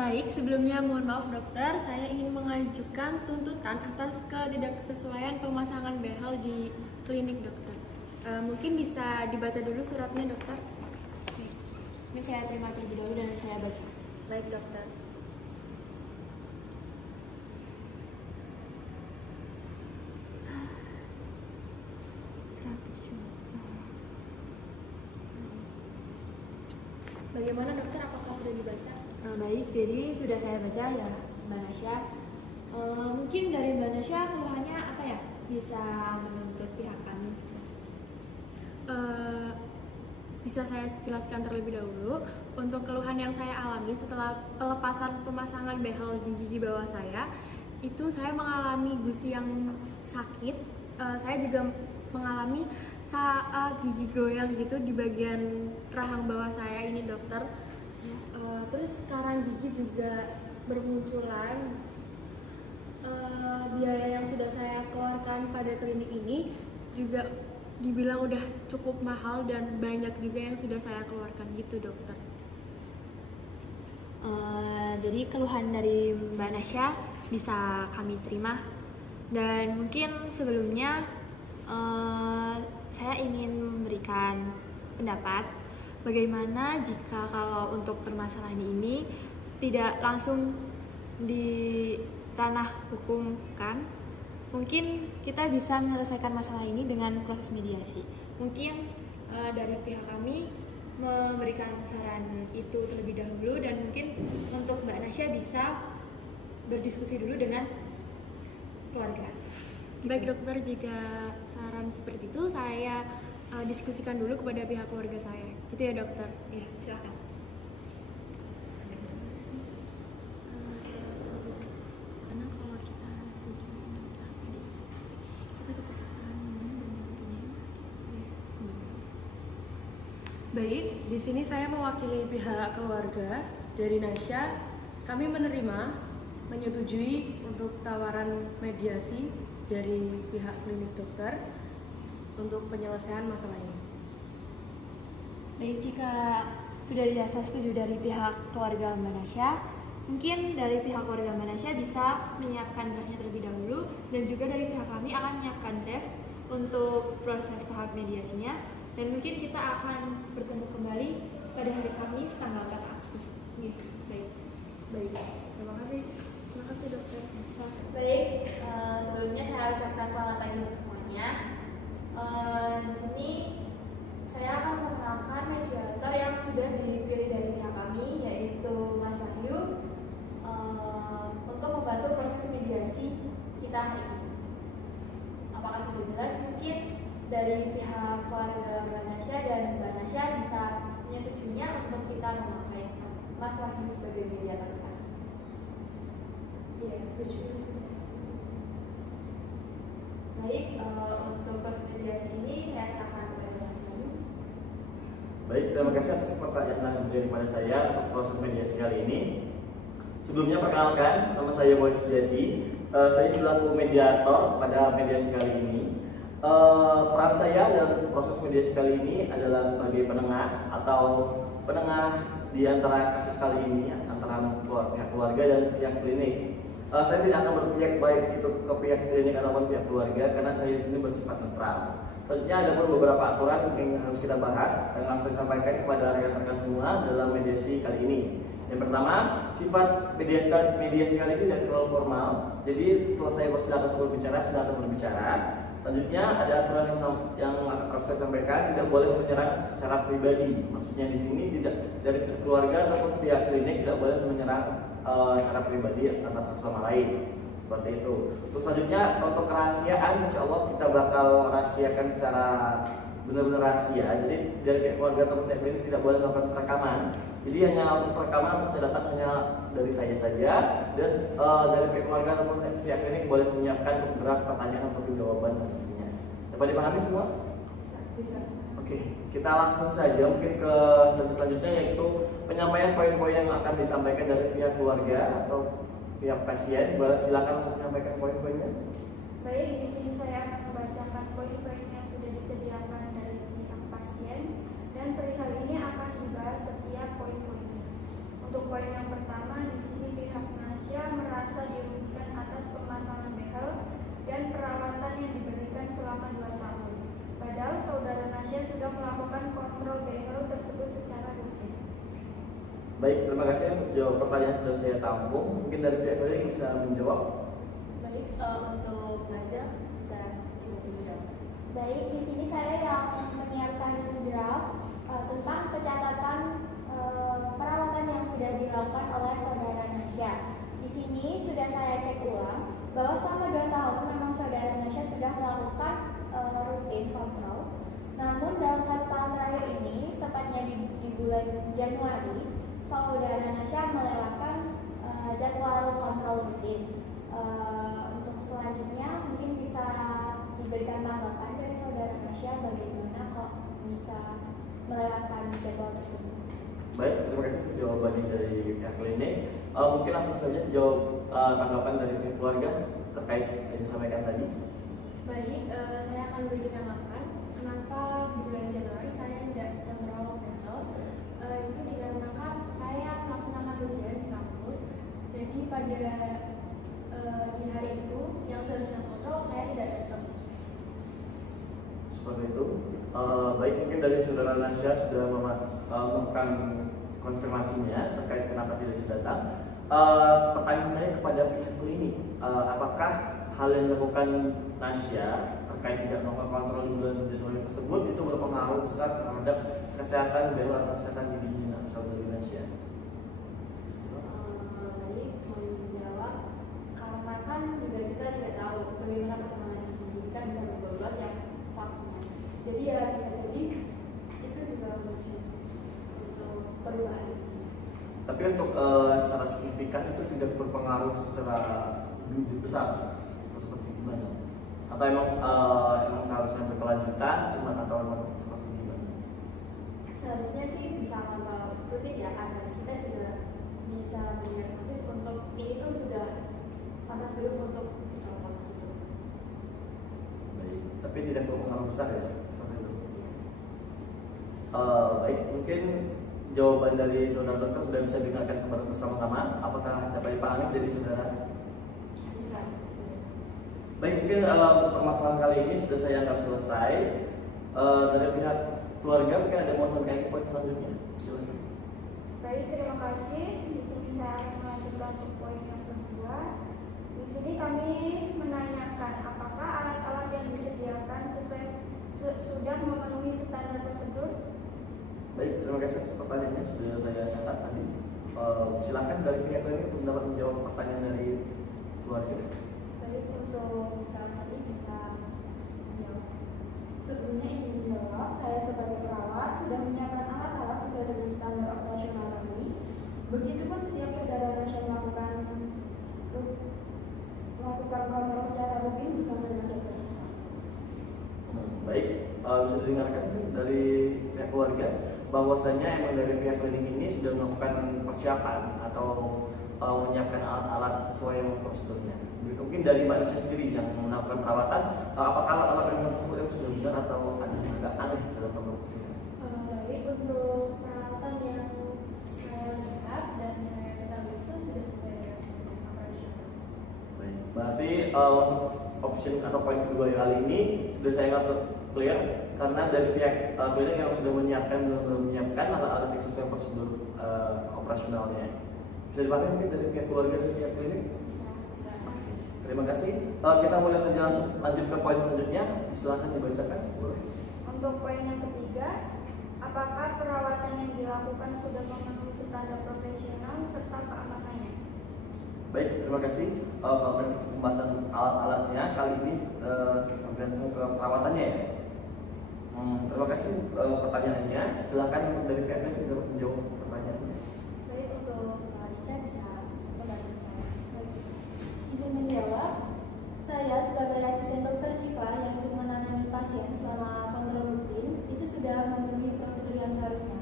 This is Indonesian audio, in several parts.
Baik, sebelumnya mohon maaf dokter, saya ingin mengajukan tuntutan atas ketidaksesuaian pemasangan behel di klinik dokter. Mungkin bisa dibaca dulu suratnya dokter. Oke. Ini saya terima terlebih dahulu dan saya baca. Baik dokter. Bagaimana dokter, apakah sudah dibaca? Baik, jadi sudah saya baca ya Mbak Nasya. Mungkin dari Mbak Nasya keluhannya apa ya? Bisa menuntut pihak kami. Bisa saya jelaskan terlebih dahulu. Untuk keluhan yang saya alami setelah pelepasan pemasangan behel di gigi bawah saya, itu saya mengalami gusi yang sakit. Saya juga mengalami saat gigi goyang gitu di bagian rahang bawah saya ini dokter. Terus karang gigi juga bermunculan. Biaya yang sudah saya keluarkan pada klinik ini juga dibilang udah cukup mahal dan banyak juga yang sudah saya keluarkan gitu dokter. Jadi keluhan dari Mbak Nasya bisa kami terima, dan mungkin sebelumnya saya ingin memberikan pendapat bagaimana jika kalau untuk permasalahan ini tidak langsung di ranah hukum kan. Mungkin kita bisa menyelesaikan masalah ini dengan proses mediasi. Mungkin dari pihak kami memberikan saran itu terlebih dahulu, dan mungkin untuk Mbak Nasya bisa berdiskusi dulu dengan keluarga. Baik dokter, jika saran seperti itu saya diskusikan dulu kepada pihak keluarga saya. Itu ya dokter? Ya, silakan. Baik, di sini saya mewakili pihak keluarga dari Nasya. Kami menyetujui untuk tawaran mediasi dari pihak klinik dokter untuk penyelesaian masalah ini. Baik, jika sudah dirasa setuju dari pihak keluarga Mbak Nasya, mungkin dari pihak keluarga Mbak Nasya bisa menyiapkan draftnya terlebih dahulu, dan juga dari pihak kami akan menyiapkan draft untuk proses tahap mediasinya. Dan mungkin kita akan bertemu kembali pada hari Kamis tanggal 4 Agustus. Baik. Terima kasih dokter. Baik, sebelumnya saya ucapkan selamat pagi untuk semuanya. Di sini saya akan memperkenalkan mediator yang sudah dipilih dari pihak kami, yaitu Mas Wahyu, untuk membantu proses mediasi kita hari ini. Apakah sudah jelas? Mungkin dari pihak keluarga Mbak Nasya dan Mbak Nasya bisa menyetujuinya untuk kita memakai Mas Wahyu sebagai mediator kita. Iya, setuju. Baik, untuk proses mediasi ini saya serahkan kepada Mas Wahyu. Baik, terima kasih atas pertanyaan daripada saya untuk proses mediasi kali ini. Sebelumnya perkenalkan, nama saya Boy Sujati. Saya selaku mediator pada mediasi kali ini. Peran saya dalam proses mediasi kali ini adalah sebagai penengah di antara kasus kali ini antara pihak keluarga dan pihak klinik. Saya tidak akan berpihak baik itu ke pihak klinik ataupun pihak keluarga, karena saya di sini bersifat netral. Selanjutnya ada pun beberapa aturan yang harus kita bahas dan langsung saya sampaikan kepada rekan-rekan semua dalam mediasi kali ini. Yang pertama, sifat mediasi kali ini tidak terlalu formal. Jadi setelah saya bersilakan untuk berbicara, silakan berbicara. Selanjutnya ada aturan yang harus saya sampaikan, tidak boleh menyerang secara pribadi. Maksudnya di sini tidak dari keluarga ataupun pihak klinik tidak boleh menyerang secara pribadi atas satu sama lain. Seperti itu. Terus selanjutnya untuk kerahasiaan, insya Allah kita bakal rahasiakan secara benar-benar rahasia. Jadi dari pihak keluarga ataupun pihak klinik tidak boleh melakukan perekaman. Jadi hanya untuk rekaman terdapat hanya dari saya saja, dan dari pihak keluarga ataupun pihak klinik boleh menyiapkan draft pertanyaan ataupun jawaban nantinya. Dapat dipahami semua? Bisa. Oke, kita langsung saja mungkin ke selanjutnya, yaitu penyampaian poin-poin yang akan disampaikan dari pihak keluarga atau pihak pasien. Boleh silakan langsung menyampaikan poin-poinnya. Baik, di sini saya akan membacakan poin-poin yang sudah disediakan dari pihak pasien, dan perihal ini akan dibahas setiap poin-poinnya. Untuk poin yang pertama, di di sini pihak Nasya merasa dirugikan atas pemasangan behel dan perawatan yang diberikan selama 2 tahun. Padahal saudara Nasya sudah melakukan kontrol behel tersebut secara rutin. Baik, terima kasih untuk jawab pertanyaan sudah saya tampung. Mungkin dari pihak lain bisa menjawab. Baik, untuk belajar bisa dijawab. Baik, di sini saya yang menyiapkan draft tentang pencatatan perawatan yang sudah dilakukan oleh saudara Nasya. Di sini sudah saya cek ulang bahwa selama 2 tahun memang saudara Nasya sudah melakukan rutin kontrol. Namun dalam 1 tahun terakhir ini, tepatnya di bulan Januari, saudara Nasya melewatkan jadwal kontrol rutin. Untuk selanjutnya mungkin bisa diberikan tanggapan dari saudara Nasya bagaimana kok bisa melewatkan jadwal tersebut. Baik, terima kasih untuk jawabannya dari pihak klinik. Mungkin langsung saja jawab tanggapan dari pihak keluarga terkait yang disampaikan tadi. Baik, saya akan beri tanggapan kenapa di bulan Januari saya tidak kontrol behel. Itu dikarenakan saya melaksanakan ujian di kampus. Jadi pada di hari itu yang seharusnya kontrol saya tidak datang. Seperti itu. Baik, mungkin dari saudara Nasya sudah melakukan konfirmasinya terkait kenapa tidak bisa datang. Pertanyaan saya kepada pihak klinik, apakah hal yang dilakukan Nasya terkait tidak melakukan kontrol di bulan Januari tersebut itu berpengaruh besar terhadap kesehatan behel atau kesehatan giginya saudara Nasya? Baik, mau dijawab karena kan juga kita tidak tahu bagaimana perkembangan gigi kita bisa berubah yang waktunya. Jadi ya bisa jadi itu juga kunci untuk perubahan. Tapi untuk secara signifikan itu tidak berpengaruh secara besar atau seperti gimana? Atau emang seharusnya berkelanjutan, cuma atau emang seperti gimana? Seharusnya sih bisa kontrol rutin ya, agar kita juga bisa mendiagnosis untuk ini tuh sudah pantas belum untuk dicopot gitu. Baik, tapi tidak berpengaruh besar ya, seperti itu. Baik, mungkin jawaban dari saudara dokter sudah bisa dengarkan bersama-sama. Apakah dapat dipahami dari saudara? Sudah. Baik, mungkin permasalahan kali ini sudah saya anggap selesai. Dari pihak keluarga mungkin ada mau sampaikan poin selanjutnya. Silakan. Baik, terima kasih. Di sini saya akan melanjutkan ke poin yang kedua. Di sini kami menanyakan apakah alat-alat yang disediakan sudah memenuhi standar prosedur. Baik, terima kasih atas pertanyaannya sudah saya catat tadi. Silakan dari pihak lain untuk dapat menjawab pertanyaan dari keluarga. Baik, untuk tadi bisa menjawab. Sebelumnya izin menjawab, saya sebagai perawat sudah menyiapkan alat-alat sesuai dengan standar operasional kami. Begitupun setiap saudara Nasya melakukan kontrol secara rutin bersama dengan dokter. Baik, bisa didengarkan dari pihak keluarga bahwasanya emang dari pihak klinik ini sudah melakukan persiapan atau menyiapkan alat-alat sesuai dengan prosedurnya. Mungkin dari Mbak Nasya sendiri yang melakukan perawatan, apakah alat-alat yang tersebut yang sudah benar atau ada yang agak aneh dalam pembuatannya? Baik, untuk peralatan yang saya lihat dan saya ketahui itu sudah sesuai dengan standar operasional. Baik, berarti option atau poin kedua kali ini sudah saya anggap clear karena dari pihak klinik yang sudah menyiapkan alat-alat yang sesuai prosedur operasionalnya. Bisa dipahami mungkin dari pihak keluarga dan pihak klinik? Bisa. Terima kasih. Kita boleh saja langsung lanjut ke poin selanjutnya. Silakan dibacakan. Boleh. Untuk poin yang ketiga, apakah perawatan yang dilakukan sudah memenuhi standar profesional serta keamanannya? Baik, terima kasih. Pembahasan alat-alatnya kali ini tergantung ke perawatannya ya. Terima kasih pertanyaannya. Silakan untuk dari pihak lain untuk menjawab pertanyaannya. Baik, untuk Alica bisa membantu jawab. Izin menjawab, saya sebagai asisten dokter Syifa yang untuk menangani pasien selama kontrol rutin itu sudah memenuhi prosedur yang seharusnya.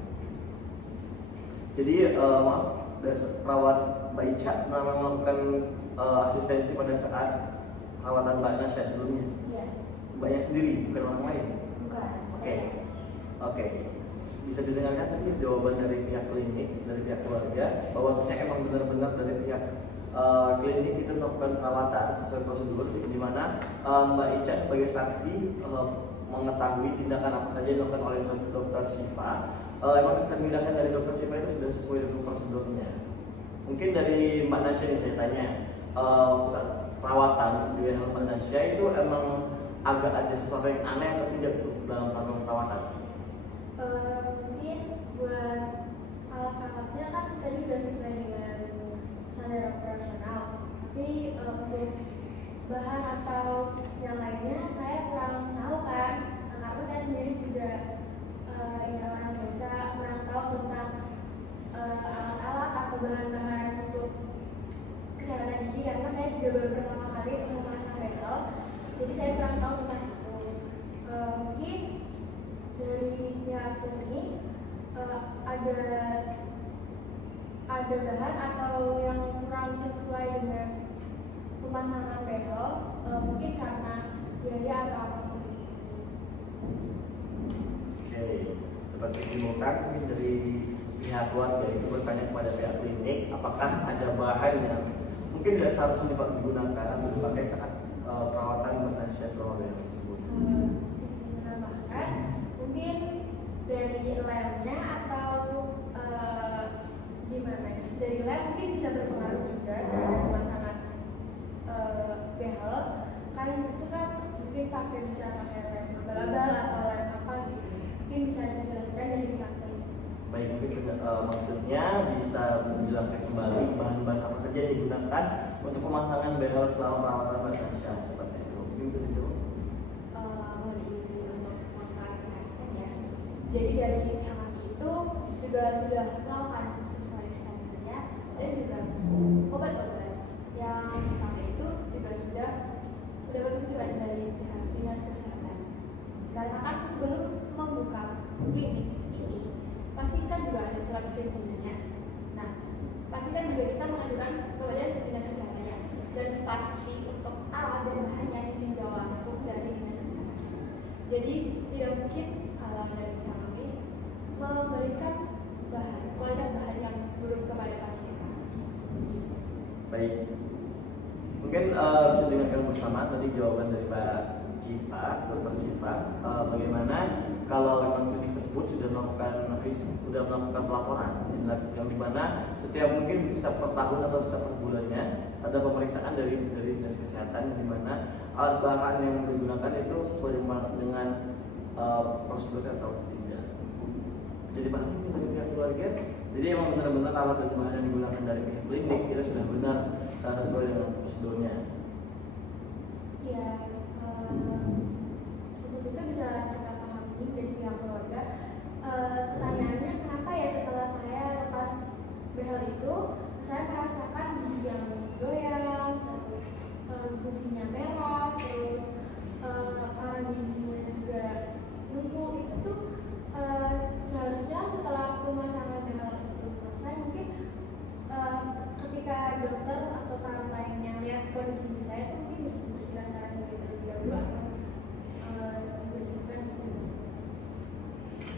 Jadi maaf, dari perawat Mbak Ica melakukan asistensi pada saat perawatan Mbak Nasya sebelumnya. Iya. Mbaknya sendiri, bukan orang lain. Bukan. Oke. bisa didengarkan tadi jawaban dari pihak klinik, dari pihak keluarga, bahwasanya emang benar-benar dari pihak klinik itu melakukan perawatan sesuai prosedur, di mana Mbak Ica sebagai saksi mengetahui tindakan apa saja yang dilakukan oleh dokter Syifa. Emang tindakan dari dokter Syifa itu sudah sesuai dengan prosedurnya. Mungkin dari Mbak Nasya nih saya tanya, perawatan di WHL Mbak Nasya itu emang agak ada sesuatu yang aneh atau tidak dalam perawatan? Mungkin buat alat-alatnya kan tadi sudah sesuai dengan standar operasional, tapi untuk bahan atau yang lainnya saya kurang tahu kan, karena saya sendiri juga ya orang biasa kurang tahu tentang alat-alat atau bahan-bahan untuk kesehatan gigi, karena saya juga baru pertama kali memasang behel, jadi saya kurang tahu tentang itu. Mungkin dari pihak klinik ada bahan atau yang kurang sesuai dengan pemasangan behel, mungkin karena biaya atau apapun itu. Oke, dapat saya simpulkan mungkin dari pihak keluarga itu bertanya kepada pihak klinik apakah ada bahan yang mungkin tidak seharusnya digunakan atau dipakai saat perawatan Mbak selama behel tersebut. Menambahkan mungkin dari lemnya atau gimana ya? Dari lem mungkin bisa berpengaruh juga terhadap pemasangan behel. Kan itu kan mungkin bisa pakai lem abal-abal atau lem apa gitu. Mungkin bisa dijelaskan dari pihak klinik. Baik, mungkin maksudnya bisa menjelaskan kembali bahan-bahan apa saja yang digunakan untuk pemasangan behel selama perawatan Mbak Nasya seperti itu. Mungkin bisa disebut. Mohon izin untuk mengklarifikasikan ya. Jadi dari tim kami itu juga sudah melakukan sesuai standarnya, dan juga obat-obat yang dipakai itu juga sudah persetujuan dari pihak dinas kesehatan. Karena kan sebelum membuka klinik ini pasti kan juga ada surat izinnya. Nah, pasti kan juga kita mengajukan kepada dinas kesehatannya, dan pasti untuk alat dan bahannya ditinjau langsung dari dinas kesehatan. Jadi tidak mungkin kalau dari pihak kami memberikan kualitas bahan yang buruk kepada pasien. Baik, mungkin bisa dengarkan bersama tadi jawaban dari Pak Syifa, Dokter Syifa, bagaimana kalau memang klinik tersebut sudah melakukan pelaporan yang dimana setiap per tahun atau setiap per bulannya ada pemeriksaan dari dinas kesehatan, di mana alat bahan yang digunakan itu sesuai dengan prosedur atau tidak. Jadi bahan ini dari pihak keluarga, jadi emang benar-benar alat dan bahan yang digunakan dari pihak klinik itu sudah benar sesuai dengan prosedurnya. Ya, untuk itu bisa kita pahami dari pihak keluarga. Pertanyaannya kenapa ya setelah saya lepas behel itu saya merasakan gigi yang goyang, terus gusinya merah, terus karang giginya juga numpuk. Itu tuh seharusnya setelah pemasangan behel itu selesai, mungkin ketika dokter atau perawat lainnya lihat kondisi gigi saya itu mungkin bisa dibersihkan karang gigi terlebih dahulu atau dibersihkan.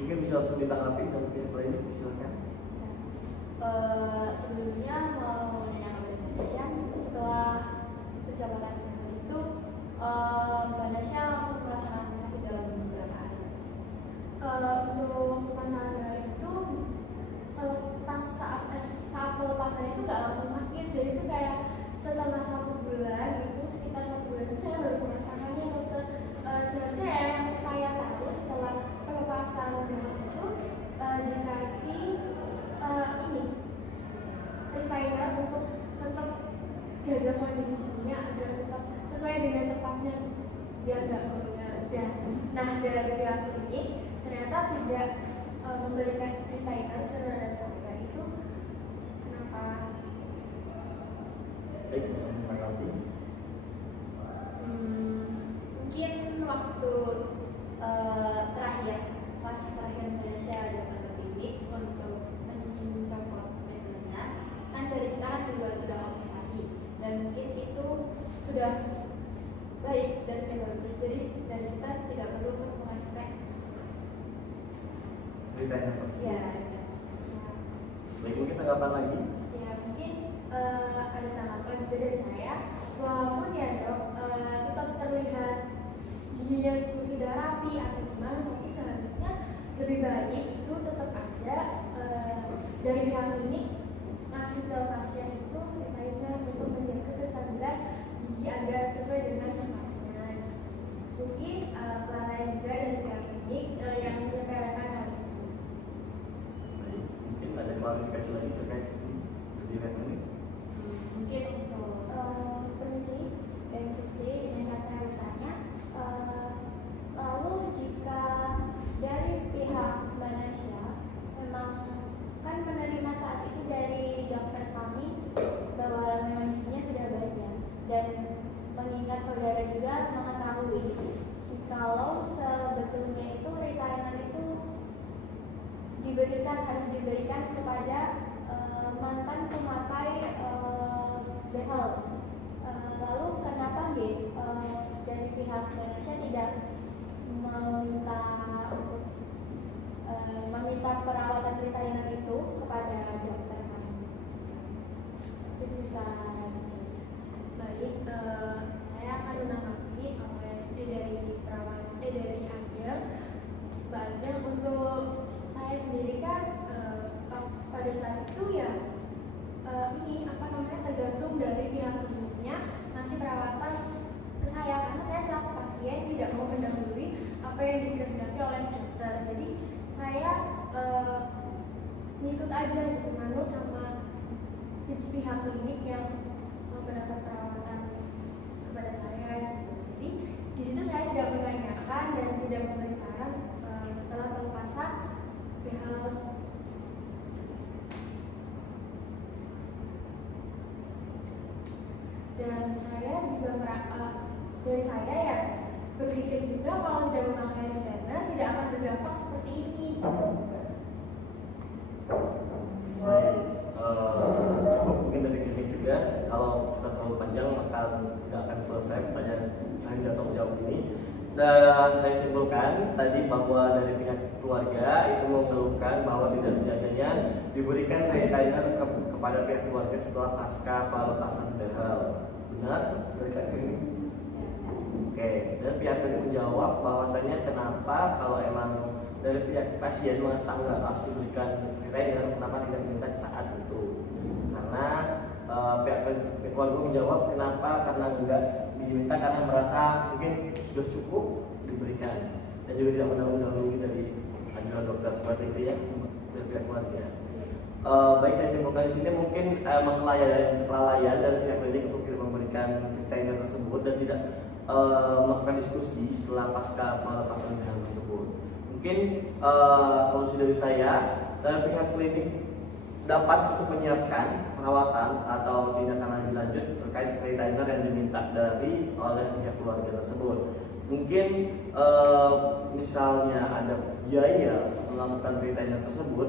Mungkin bisa langsung ditanggapi dari pihak lain, silakan. Sebelumnya mau menanyakan Mbak Nasya, setelah pencopotan itu Mbak Nasya langsung merasakan sakit dalam beberapa hari. Untuk pemasangan behel itu pas saat pelepasan itu nggak langsung sakit, jadi itu kayak setelah 1 bulan itu, sekitar 1 bulan itu saya baru merasakannya. Dokter seharusnya yang saya tahu setelah pelepasan behel itu dikasih ini retainer untuk tetap jaga kondisi giginya agar tetap sesuai dengan tempatnya biar nggak goyang. Nah, dari pihak klinik ternyata tidak memberikan retainer terhadap saya itu. Kenapa? Baik, bisa ditanggapi. Mungkin waktu terakhir Indonesia datang ke klinik untuk mencopot behelnya, kan dari kita kan juga sudah observasi, dan mungkin itu sudah baik dan sudah bagus, jadi dari kita tidak perlu untuk mengasihkan. retainer tersebut. Ya. Baik, mungkin tanggapan lagi? Ya mungkin ada tanggapan juga dari saya. Walaupun ya dok, tetap terlihat giginya itu sudah rapi atau gimana, tapi seharusnya lebih baik itu tetap aja dari pihak klinik ngasih ke pasien itu retainer untuk menjaga kestabilan gigi agar sesuai dengan tempatnya. Mungkin kelalaian juga dari pihak klinik yang menyepelekan hal itu. Baik, mungkin ada klarifikasi lagi terkait kebijakan ini? Mungkin untuk Permisi, instruksi izin saya bertanya. Lalu jika dari pihak Indonesia memang kan menerima saat itu dari dokter kami bahwa memang giginya sudah baik ya, dan mengingat saudara juga mengetahui kalau sebetulnya itu retainer itu harus diberikan kepada mantan pemakai behel. Lalu kenapa dari pihak Indonesia tidak meminta perawatan retainer itu kepada dokter kami? Itu bisa baik, saya akan menanggapi dari Angel. Mbak Angel, untuk saya sendiri kan pada saat itu ya tergantung dari pihak kliniknya ngasih perawatan ke saya, karena saya selaku pasien tidak mau mendahului apa yang dikehendaki oleh dokter. Jadi saya ngikut aja gitu, manut sama pihak klinik yang mendapat perawatan kepada saya gitu. Jadi di situ saya tidak menanyakan dan tidak memberi saran setelah pelepasan behel. Dan saya juga dari saya ya berpikir juga kalau tidak memakai retainer tidak akan berdampak seperti ini. Baik, cukup mungkin dari klinik juga. Kalau kita terlalu panjang maka tidak akan selesai pertanyaan saya jatuh jawab ini. Dan saya simpulkan tadi bahwa dari pihak keluarga itu mengeluhkan bahwa tidak adanya diberikan retainer kepada pihak keluarga setelah pasca pelepasan behel. Benar dari pihak klinik? Oke, dan pihak klinik menjawab bahwasanya kenapa kalau emang dari pihak pasien mengatakan harus diberikan retainer, kenapa tidak diminta saat itu? Karena pihak keluarga menjawab kenapa, karena enggak diminta karena merasa mungkin sudah cukup diberikan dan juga tidak mendahului dari anjuran dokter seperti itu ya dari pihak keluarga. Baik, saya simpulkan di sini mungkin kelalaian dari pihak klinik untuk tidak memberikan retainer tersebut dan tidak melakukan diskusi setelah pasca pelepasan behel tersebut. Mungkin solusi dari saya dari pihak klinik dapat untuk menyiapkan perawatan atau tindakan lanjut terkait retainer yang diminta oleh pihak keluarga tersebut. Mungkin misalnya ada biaya melakukan retainer tersebut,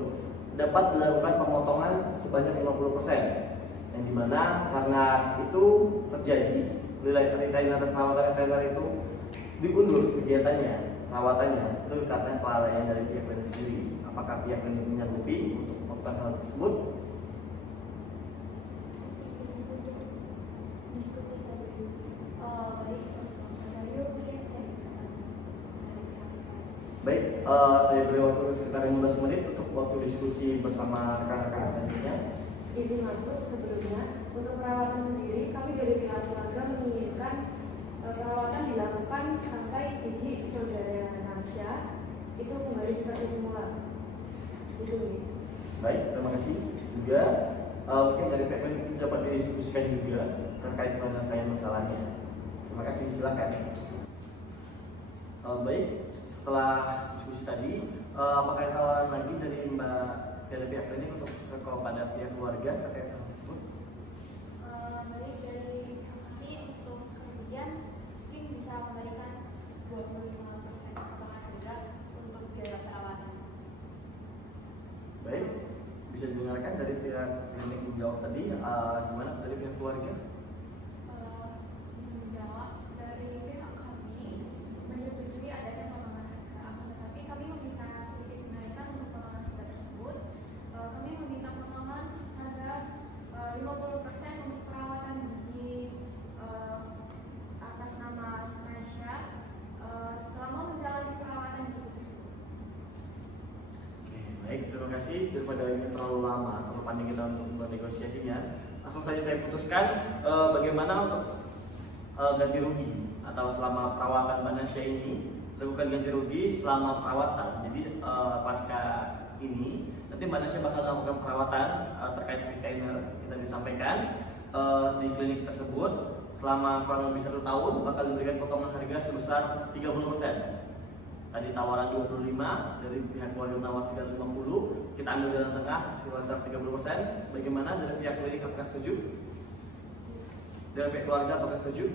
dapat dilakukan pemotongan sebanyak 50%, yang dimana karena itu terjadi retainer perawatan retainer itu diundur kegiatannya, perawatannya itu karena kelalaian dari pihak klinik sendiri. Apakah pihak klinik menyanggupi untuk melakukan hal tersebut? Baik, saya beri waktu sekitar 15 menit untuk waktu diskusi bersama rekan-rekan selanjutnya. Izin masuk sebelumnya, untuk perawatan sendiri kami dari pihak keluarga menginginkan perawatan dilakukan sampai gigi saudara Nasya itu kembali seperti semula. Itu ya. Baik, terima kasih. Juga mungkin dari pihak itu dapat didiskusikan juga terkait penyelesaian masalahnya. Terima kasih, silakan. Baik, setelah diskusi tadi, apakah ada tawaran lagi dari Mbak dari pihak klinik untuk kepada pihak keluarga terkait hal tersebut? Baik, dari kami untuk kemudian mungkin bisa memberikan 25% potongan harga untuk biaya perawatan. Baik, bisa didengarkan dari pihak klinik menjawab tadi, gimana dari pihak keluarga? Bisa menjawab dari pihak kami menyetujui adanya potongan harga, tetapi kami meminta sedikit kenaikan untuk kasih. Daripada ini terlalu lama, terlalu panjang kita untuk bernegosiasinya, langsung saja saya putuskan bagaimana untuk ganti rugi atau selama perawatan Mbak Nasya ini lakukan ganti rugi selama perawatan. Jadi pasca ini nanti Mbak Nasya bakal melakukan perawatan terkait retainer kita disampaikan di klinik tersebut selama kurang lebih 1 tahun bakal diberikan potongan harga sebesar 30%. Tadi tawaran 25, dari pihak keluarga menawar 350, kita ambil jalan tengah sebesar 30%. Bagaimana dari pihak klinik, apakah setuju? Dari pihak keluarga apakah setuju?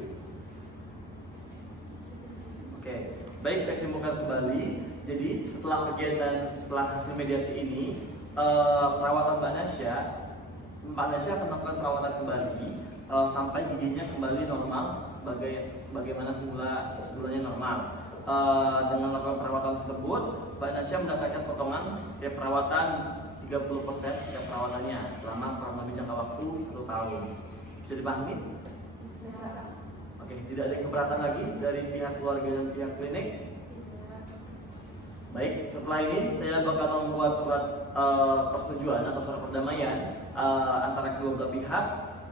Oke, baik, saya simpulkan kembali. Jadi setelah hasil mediasi ini, perawatan Mbak Nasya akan melakukan perawatan kembali sampai giginya kembali normal bagaimana sebelumnya normal. Dengan melakukan perawatan tersebut, Mbak Nasya mendapatkan potongan setiap perawatan 30% setiap perawatannya selama kurang lebih jangka waktu 1 tahun. Bisa dipahami? Bisa. Oke, tidak ada keberatan lagi dari pihak keluarga dan pihak klinik. Baik, setelah ini saya bakal membuat surat persetujuan atau surat perdamaian antara kedua belah pihak,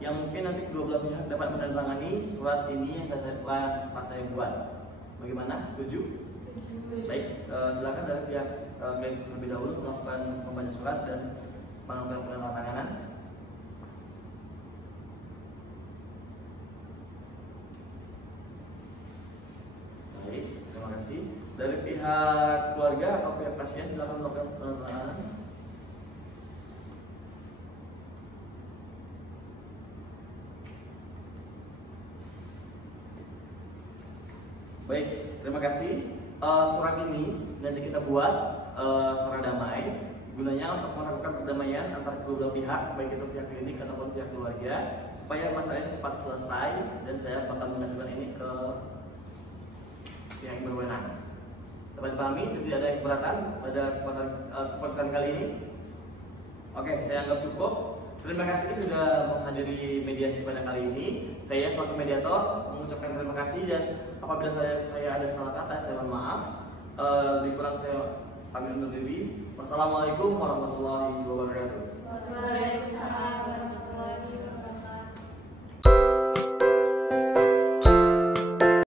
yang mungkin nanti kedua belah pihak dapat menandatangani surat ini yang saya buat. Bagaimana? Setuju? Baik, silakan dari pihak klinik terlebih dahulu melakukan pembacaan surat dan melakukan penandatanganan. Baik, terima kasih. Dari pihak keluarga atau pihak pasien silakan melakukan penandatanganan. Baik, terima kasih. Surat ini sengaja kita buat secara damai, gunanya untuk melakukan perdamaian antara kedua belah pihak, baik itu pihak klinik ataupun pihak keluarga, supaya masalah ini cepat selesai dan saya bakal mengajukan ini ke pihak yang berwenang. Dapat dipahami? Tidak ada keberatan pada keputusan kali ini. Oke, saya anggap cukup. Terima kasih sudah menghadiri mediasi pada kali ini. Saya selaku mediator mengucapkan terima kasih, dan apabila saya ada salah kata, saya mohon maaf. Lebih kurang saya pamit undur diri. Wassalamualaikum warahmatullahi wabarakatuh. Waalaikumsalam.